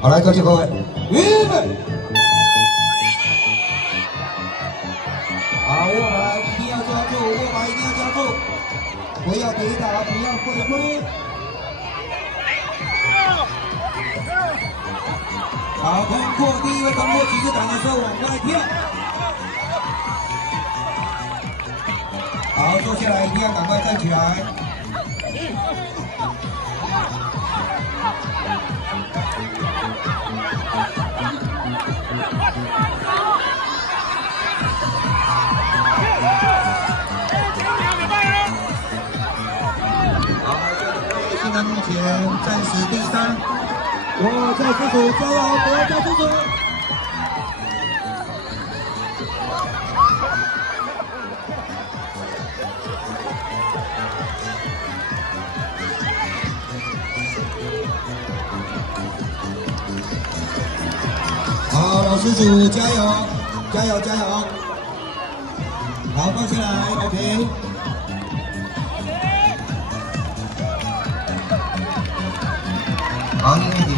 好，来，各就各位，预备。好，握把一定要抓住，握把一定要抓住，不要跌倒，不要回归。好，通过第一个通过骑士挡的时候往外跳。好，坐下来一定要赶快站起来。现在目前暂时第3，我在自主，加油，不要再自主。好，老施主加油，加油，加油！好，放下来 ，OK。好，因为你